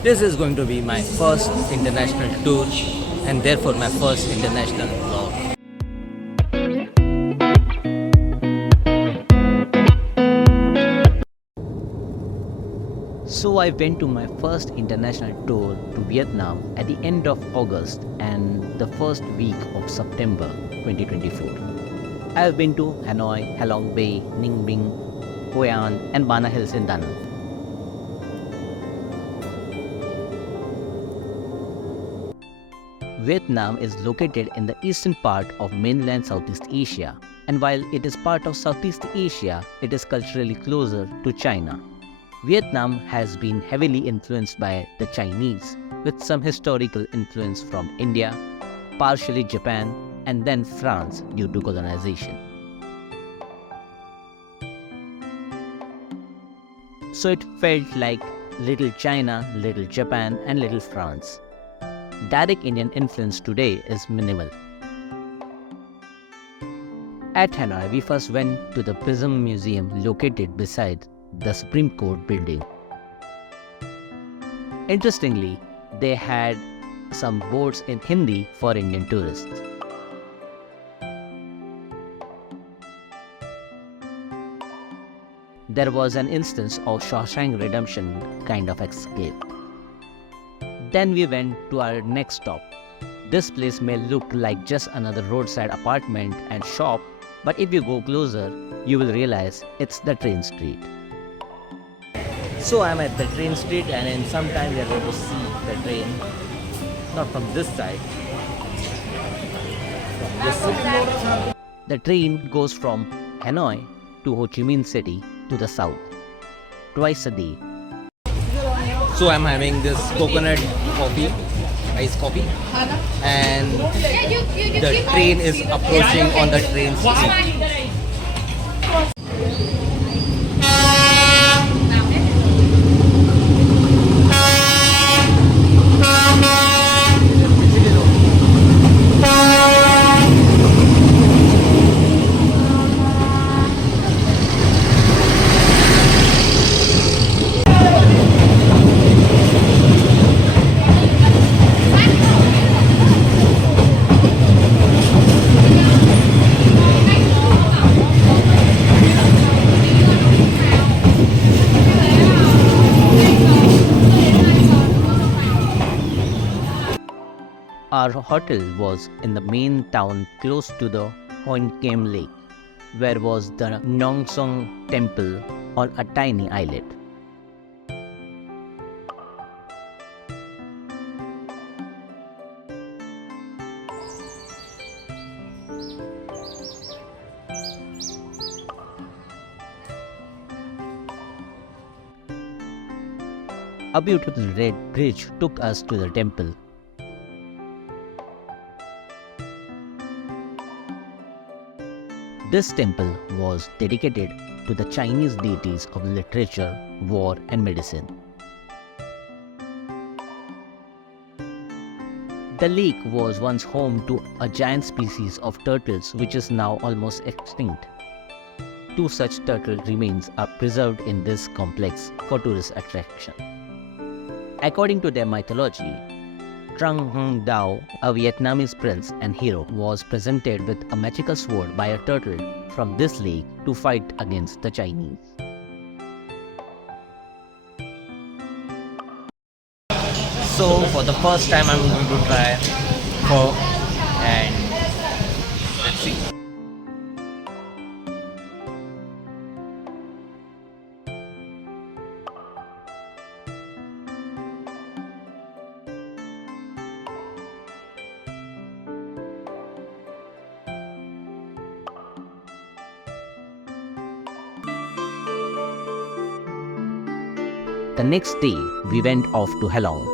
This is going to be my first international tour and therefore my first international vlog. So I went to my first international tour to Vietnam at the end of August and the first week of September 2024. I have been to Hanoi, Halong Bay, Ninh Bình, Hoi An and Bana Hills in Da Nang. Vietnam is located in the eastern part of mainland Southeast Asia, and while it is part of Southeast Asia, it is culturally closer to China. Vietnam has been heavily influenced by the Chinese, with some historical influence from India, partially Japan, and then France due to colonization. So it felt like Little China, Little Japan, and Little France. Direct Indian influence today is minimal. At Hanoi, we first went to the Prism Museum located beside the Supreme Court building. Interestingly, they had some boards in Hindi for Indian tourists. There was an instance of Shawshank Redemption kind of escape. Then we went to our next stop. This place may look like just another roadside apartment and shop, but if you go closer, you will realize it's the train street. So I'm at the train street and in some time we are going to see the train, not from this side, from this side. The train goes from Hanoi to Ho Chi Minh City to the south, twice a day. So I'm having this coconut coffee, iced coffee, and the train is approaching on the train street. Our hotel was in the main town close to the Hoan Kem Lake, where was the Nong Song temple on a tiny islet. A beautiful red bridge took us to the temple. This temple was dedicated to the Chinese deities of literature, war, and medicine. The lake was once home to a giant species of turtles which is now almost extinct. Two such turtle remains are preserved in this complex for tourist attraction. According to their mythology, Trang Hung Dao, a Vietnamese prince and hero, was presented with a magical sword by a turtle from this lake to fight against the Chinese. So for the first time I'm going to try pho and let's see. The next day, we went off to Halong.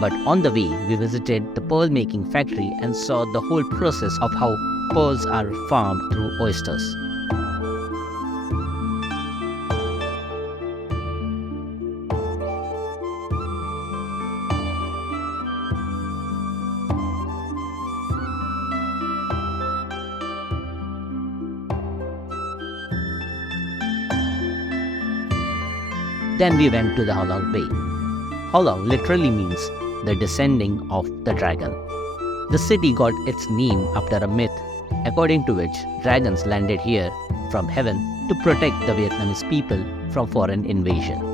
But on the way, we visited the pearl making factory and saw the whole process of how pearls are farmed through oysters. Then we went to the Halong Bay. Halong literally means the descending of the dragon. The city got its name after a myth according to which dragons landed here from heaven to protect the Vietnamese people from foreign invasion.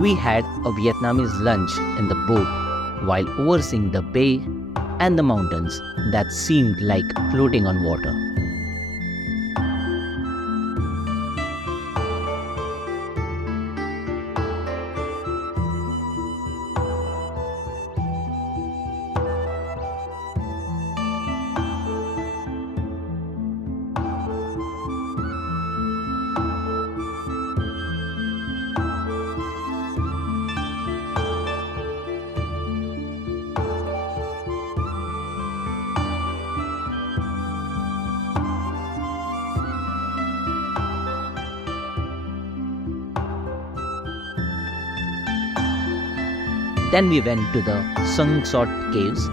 We had a Vietnamese lunch in the boat while overseeing the bay and the mountains that seemed like floating on water. Then we went to the Sung Sot caves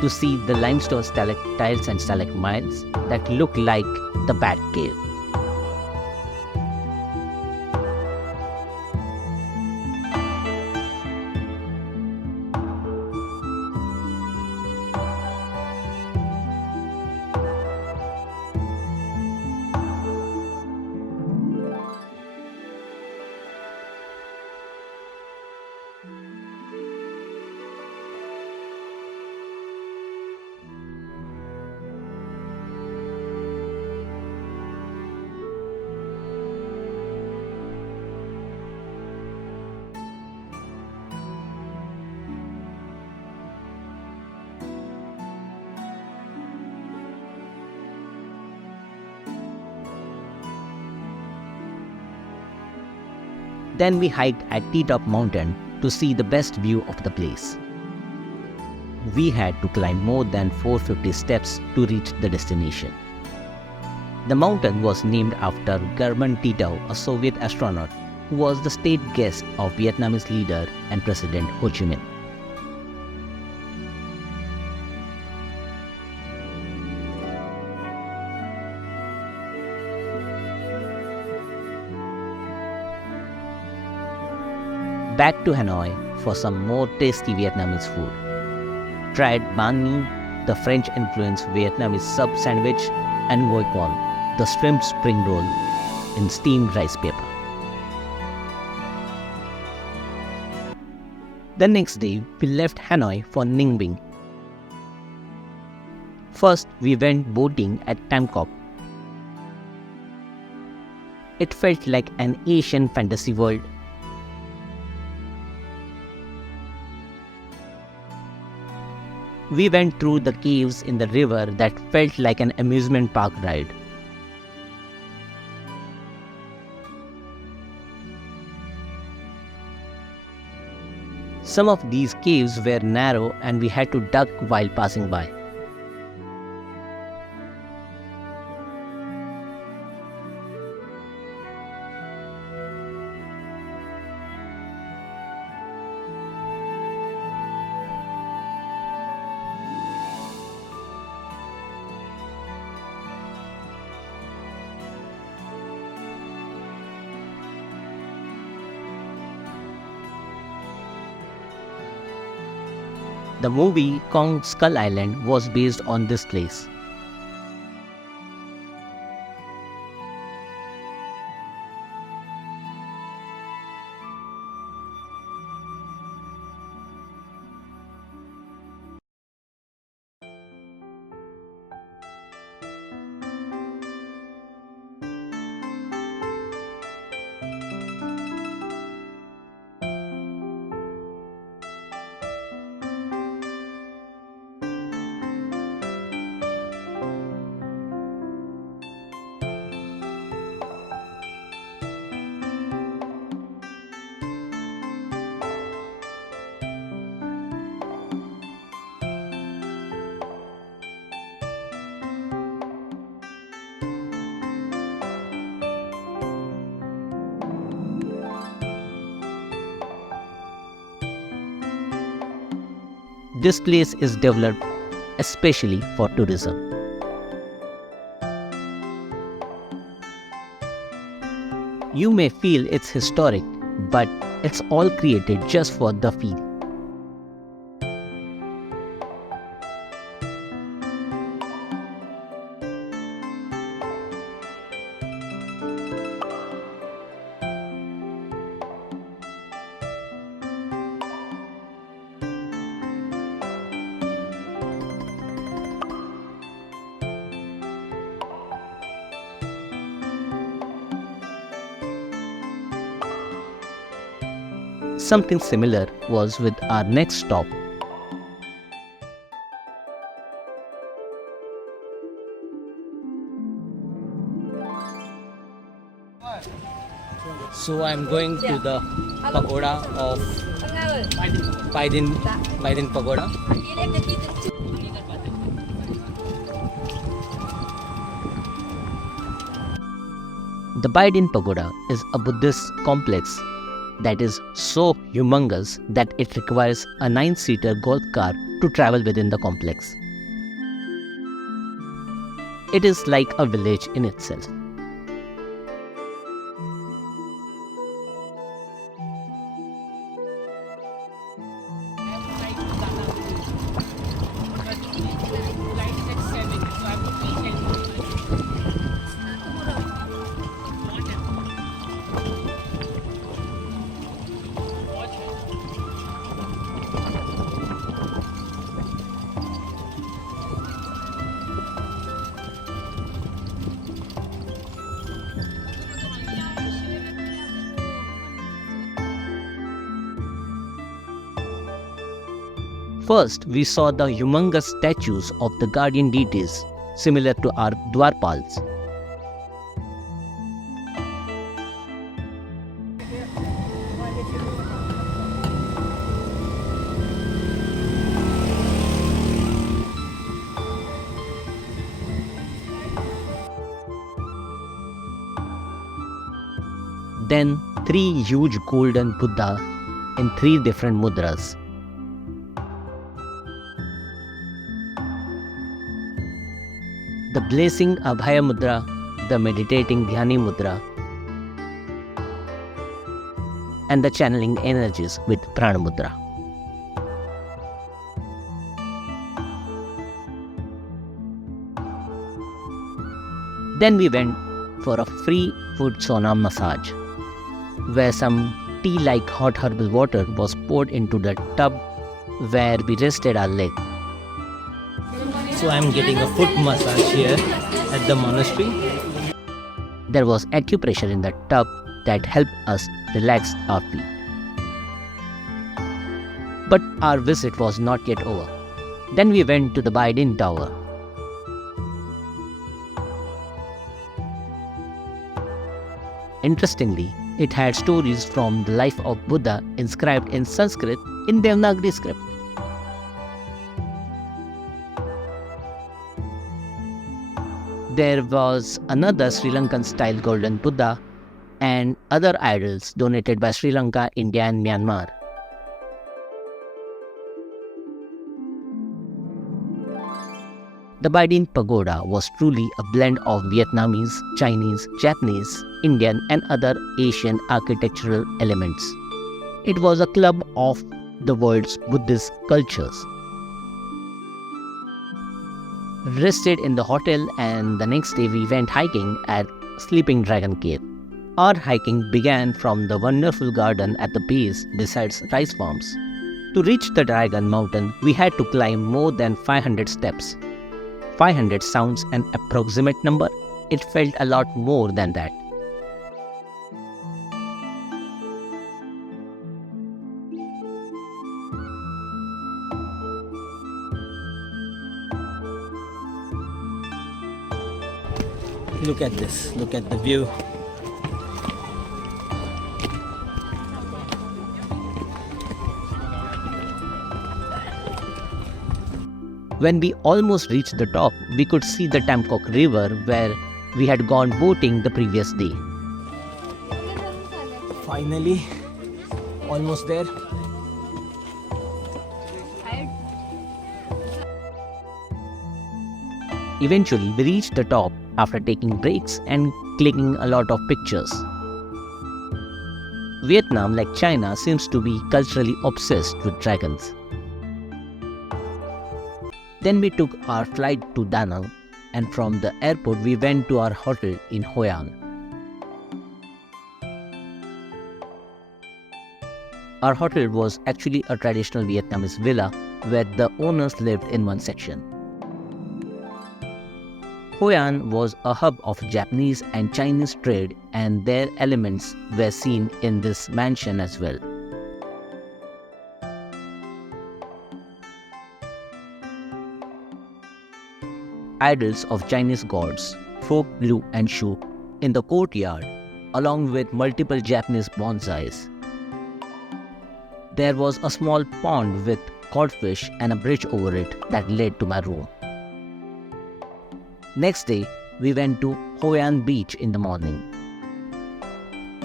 to see the limestone stalactites and stalagmites that look like the Bat Cave. Then we hiked at T-Top Mountain to see the best view of the place. We had to climb more than 450 steps to reach the destination. The mountain was named after German Titov, a Soviet astronaut who was the state guest of Vietnamese leader and President Ho Chi Minh. Back to Hanoi for some more tasty Vietnamese food. Tried banh mi, the French-influenced Vietnamese sub sandwich, and voi con, the shrimp spring roll in steamed rice paper. The next day, we left Hanoi for Ninh Bình. First, we went boating at Tam Quoc. It felt like an Asian fantasy world. We went through the caves in the river that felt like an amusement park ride. Some of these caves were narrow and we had to duck while passing by. The movie Kong Skull Island was based on this place. This place is developed especially for tourism. You may feel it's historic, but it's all created just for the feel. Something similar was with our next stop. So I'm going to the pagoda of Baidin Pagoda. The Baidin Pagoda is a Buddhist complex that is so humongous that it requires a 9-seater golf cart to travel within the complex. It is like a village in itself. First, we saw the humongous statues of the guardian deities, similar to our Dwarpals. Then, 3 huge golden Buddha in 3 different mudras. The blessing Abhaya Mudra, the meditating Dhyani Mudra, and the channeling energies with Prana Mudra. Then we went for a free foot sauna massage, where some tea-like hot herbal water was poured into the tub where we rested our leg. So I am getting a foot massage here at the monastery. There was acupressure in the tub that helped us relax our feet. But our visit was not yet over. Then we went to the Baidin Tower. Interestingly, it had stories from the life of Buddha inscribed in Sanskrit in Devanagari script. There was another Sri Lankan style golden Buddha and other idols donated by Sri Lanka, India and Myanmar. The Baidin Pagoda was truly a blend of Vietnamese, Chinese, Japanese, Indian and other Asian architectural elements. It was a club of the world's Buddhist cultures. Rested in the hotel and the next day we went hiking at Sleeping Dragon Cave. Our hiking began from the wonderful garden at the base besides rice farms. To reach the Dragon Mountain, we had to climb more than 500 steps. 500 sounds an approximate number. It felt a lot more than that. Look at this, look at the view. When we almost reached the top, we could see the Tamkok River where we had gone boating the previous day. Finally, almost there. Eventually, we reached the top after taking breaks and clicking a lot of pictures. Vietnam, like China, seems to be culturally obsessed with dragons. Then we took our flight to Da Nang, and from the airport we went to our hotel in Hoi An. Our hotel was actually a traditional Vietnamese villa where the owners lived in one section. Hoi An was a hub of Japanese and Chinese trade, and their elements were seen in this mansion as well. Idols of Chinese gods, Folk, Lu and Shu, in the courtyard, along with multiple Japanese bonsais. There was a small pond with codfish and a bridge over it that led to my room. Next day, we went to Hoi An Beach in the morning.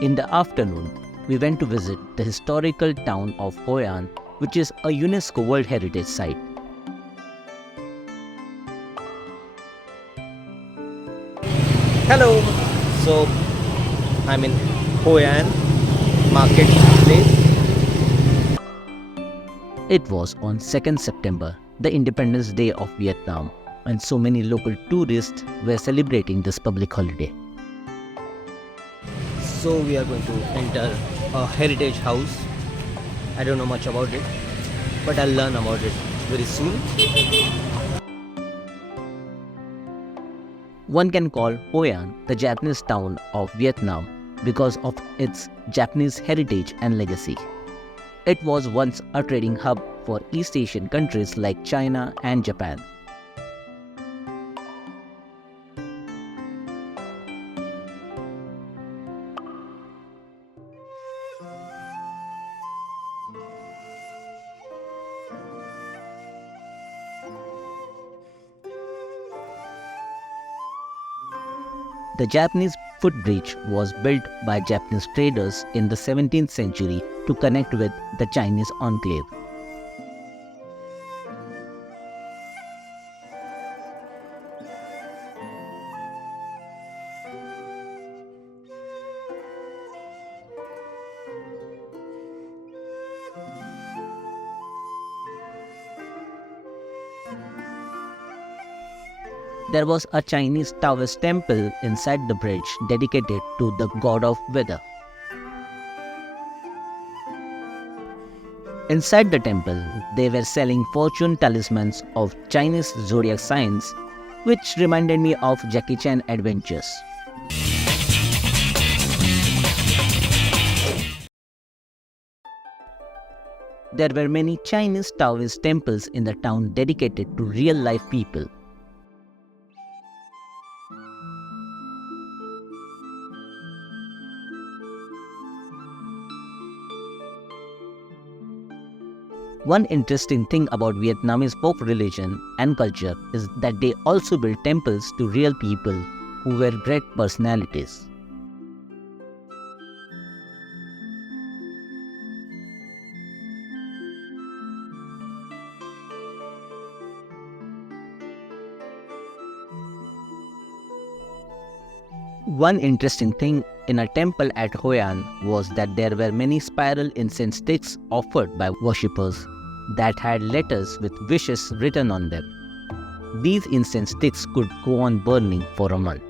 In the afternoon, we went to visit the historical town of Hoi An, which is a UNESCO World Heritage Site. Hello, so I'm in Hoi An Marketplace. It was on 2nd September, the Independence Day of Vietnam, and so many local tourists were celebrating this public holiday. So we are going to enter a heritage house. I don't know much about it, but I'll learn about it very soon. One can call Hoi An the Japanese town of Vietnam because of its Japanese heritage and legacy. It was once a trading hub for East Asian countries like China and Japan. The Japanese footbridge was built by Japanese traders in the 17th century to connect with the Chinese enclave. There was a Chinese Taoist temple inside the bridge dedicated to the god of weather. Inside the temple, they were selling fortune talismans of Chinese zodiac signs, which reminded me of Jackie Chan adventures. There were many Chinese Taoist temples in the town dedicated to real-life people. One interesting thing about Vietnamese folk religion and culture is that they also build temples to real people who were great personalities. One interesting thing in a temple at Hoi An was that there were many spiral incense sticks offered by worshippers that had letters with wishes written on them. These incense sticks could go on burning for a month.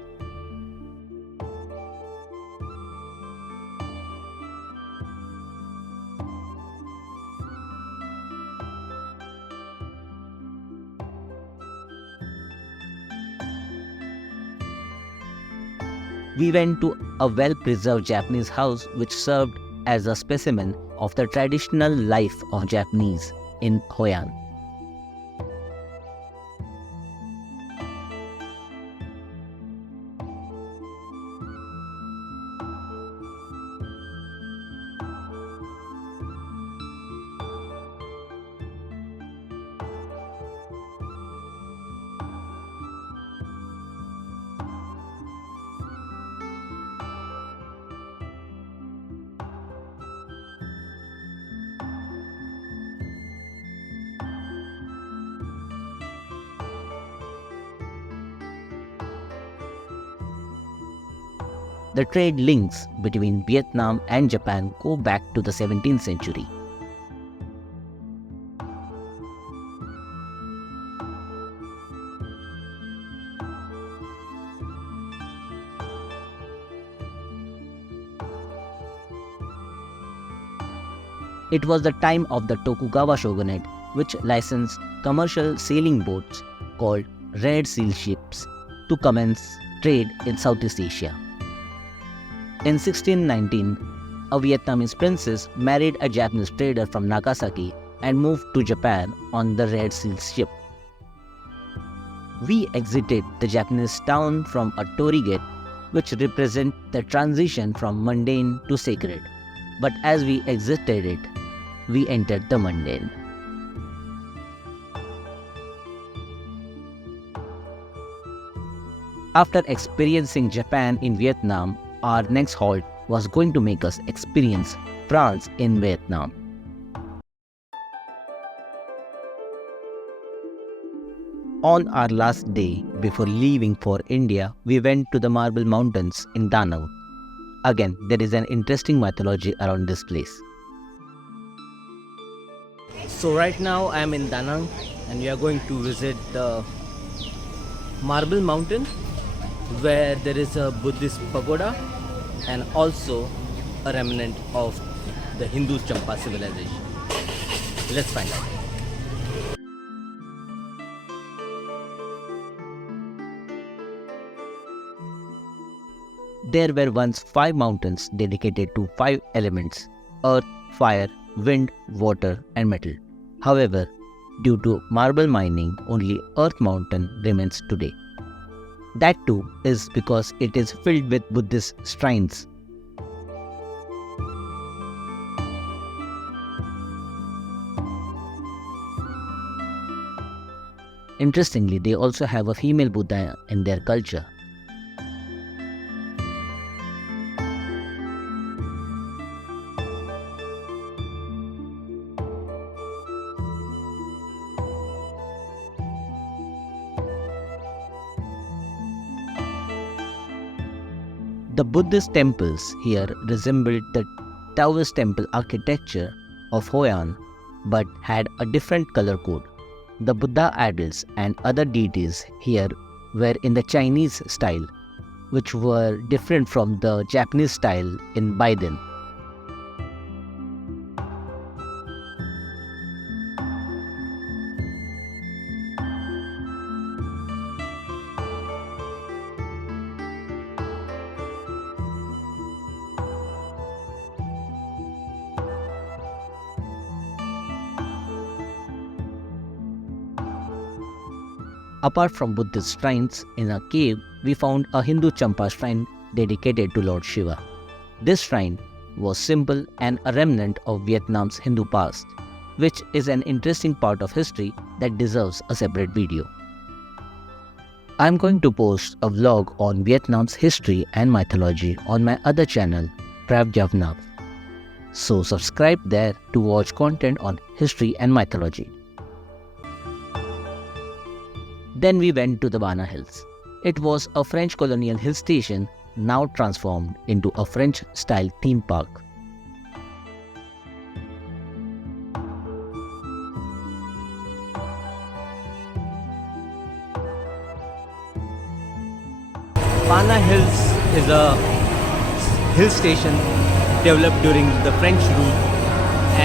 We went to a well-preserved Japanese house which served as a specimen of the traditional life of Japanese in Hoi An. The trade links between Vietnam and Japan go back to the 17th century. It was the time of the Tokugawa shogunate, which licensed commercial sailing boats called Red Seal ships to commence trade in Southeast Asia. In 1619, a Vietnamese princess married a Japanese trader from Nagasaki and moved to Japan on the Red Seal ship. We exited the Japanese town from a torii gate, which represents the transition from mundane to sacred. But as we exited it, we entered the mundane. After experiencing Japan in Vietnam, our next halt was going to make us experience France in Vietnam. On our last day before leaving for India, we went to the Marble Mountains in Da Nang. Again, there is an interesting mythology around this place. So right now I am in Da Nang and we are going to visit the Marble Mountain, where there is a Buddhist pagoda and also a remnant of the Hindu Champa civilization. Let's find out. There were once 5 mountains dedicated to 5 elements: earth, fire, wind, water and metal. However, due to marble mining, only Earth Mountain remains today. That too is because it is filled with Buddhist shrines. Interestingly, they also have a female Buddha in their culture. The Buddhist temples here resembled the Taoist temple architecture of Hoi An, but had a different color code. The Buddha idols and other deities here were in the Chinese style, which were different from the Japanese style in Biden. Apart from Buddhist shrines, in a cave we found a Hindu Champa shrine dedicated to Lord Shiva. This shrine was simple and a remnant of Vietnam's Hindu past, which is an interesting part of history that deserves a separate video. I am going to post a vlog on Vietnam's history and mythology on my other channel, Trav Javnav. So subscribe there to watch content on history and mythology. Then we went to the Bana Hills. It was a French colonial hill station now transformed into a French-style theme park. Bana Hills is a hill station developed during the French rule,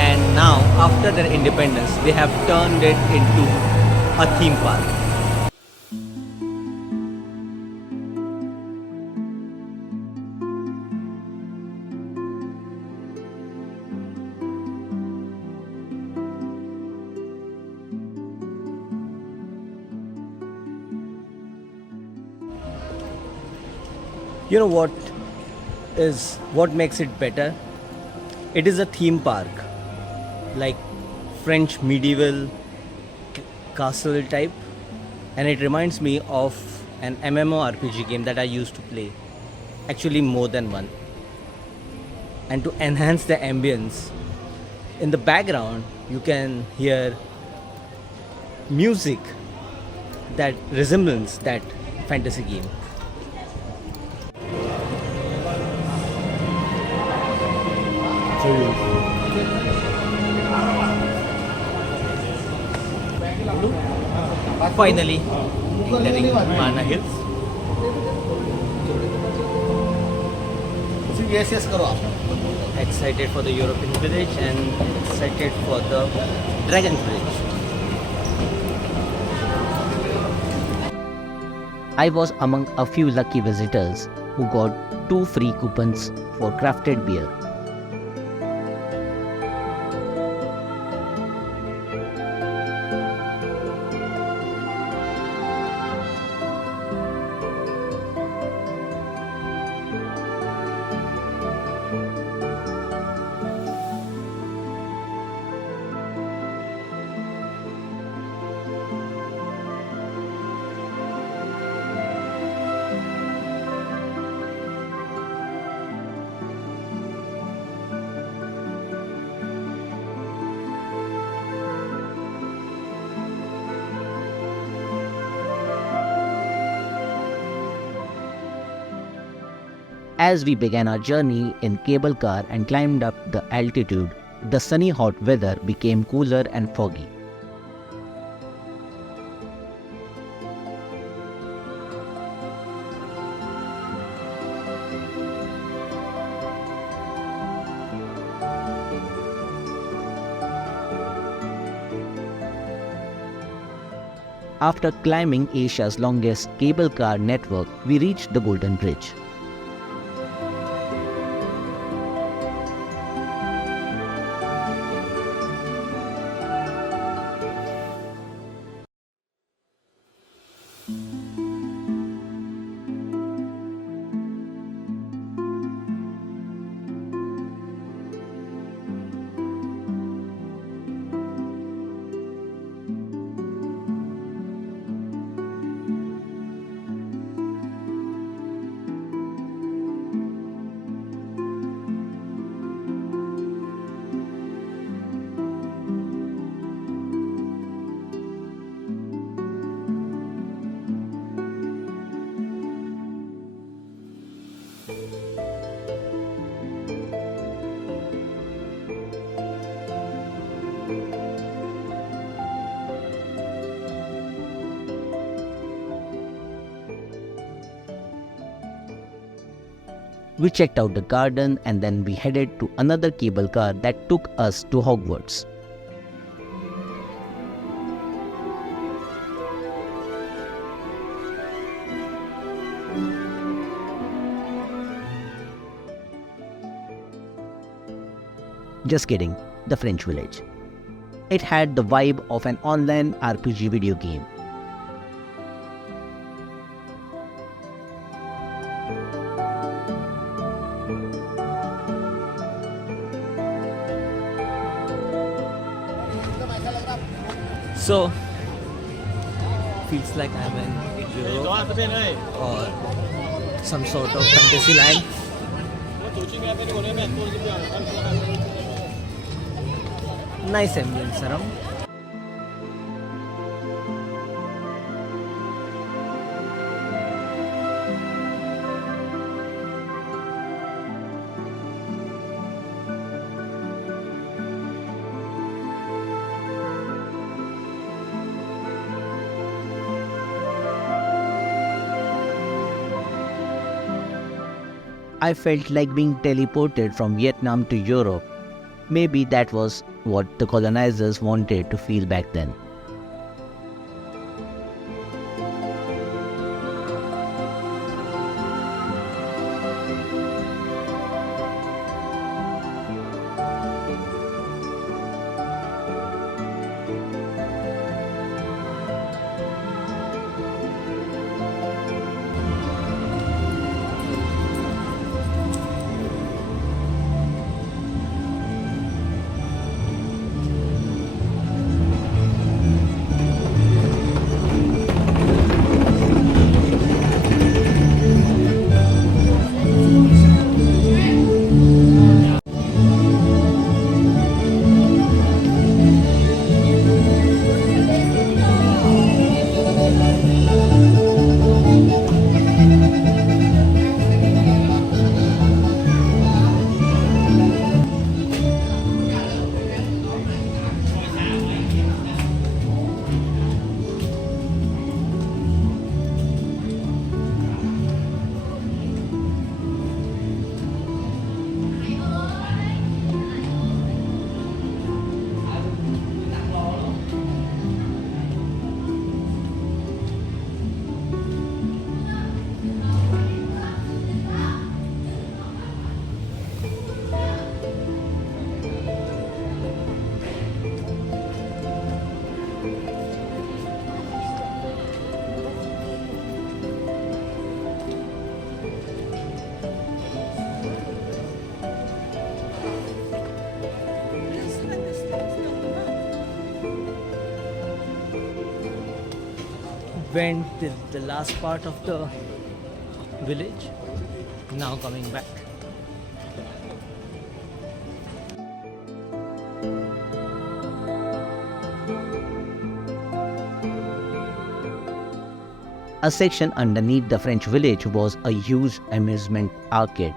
and now after their independence they have turned it into a theme park. You know what makes it better? It is a theme park, like French medieval castle type, and it reminds me of an MMORPG game that I used to play, actually more than one. And to enhance the ambience, in the background you can hear music that resembles that fantasy game. Finally, entering Mana Hills. Yes, yes, करो आप. Excited for the European village and excited for the Dragon Bridge. I was among a few lucky visitors who got 2 free coupons for crafted beer. As we began our journey in cable car and climbed up the altitude, the sunny hot weather became cooler and foggy. After climbing Asia's longest cable car network, we reached the Golden Bridge. We checked out the garden and then we headed to another cable car that took us to Hogwarts. Just kidding, the French village. It had the vibe of an online RPG video game. So, feels like I'm in Europe or some sort of fantasy land. Nice ambience around. I felt like being teleported from Vietnam to Europe. Maybe that was what the colonizers wanted to feel back then. went till the last part of the village. Now coming back. A section underneath the French village was a huge amusement arcade.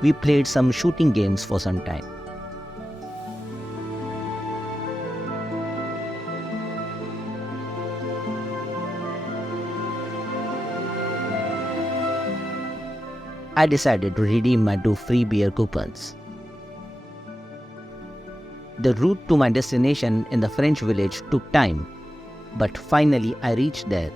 We played some shooting games for some time. I decided to redeem my 2 free beer coupons. The route to my destination in the French village took time, but finally I reached there.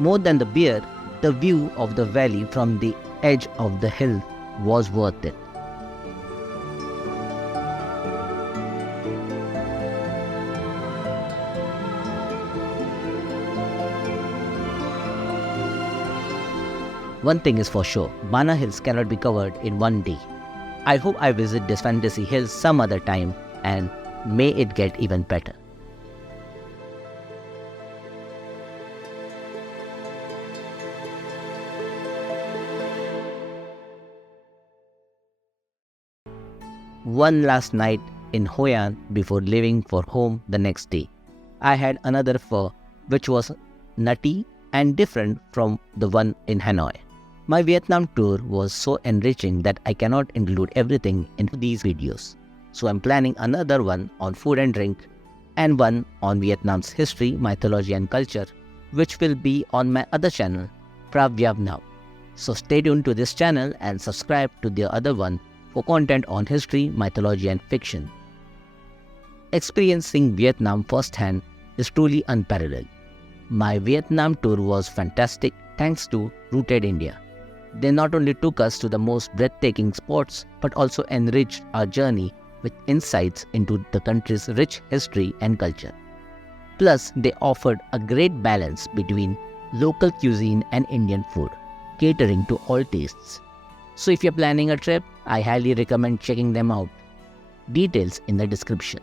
More than the beer, the view of the valley from the edge of the hill was worth it. One thing is for sure, Bana Hills cannot be covered in one day. I hope I visit this fantasy hills some other time, and may it get even better. One last night in Hoi An before leaving for home the next day. I had another pho which was nutty and different from the one in Hanoi. My Vietnam tour was so enriching that I cannot include everything in these videos. So I'm planning another one on food and drink and one on Vietnam's history, mythology and culture, which will be on my other channel, Phra Viet Nam. So stay tuned to this channel and subscribe to the other one for content on history, mythology and fiction. Experiencing Vietnam firsthand is truly unparalleled. My Vietnam tour was fantastic thanks to Rooted India. They not only took us to the most breathtaking spots but also enriched our journey with insights into the country's rich history and culture. Plus, they offered a great balance between local cuisine and Indian food, catering to all tastes. So if you're planning a trip, I highly recommend checking them out. Details in the description.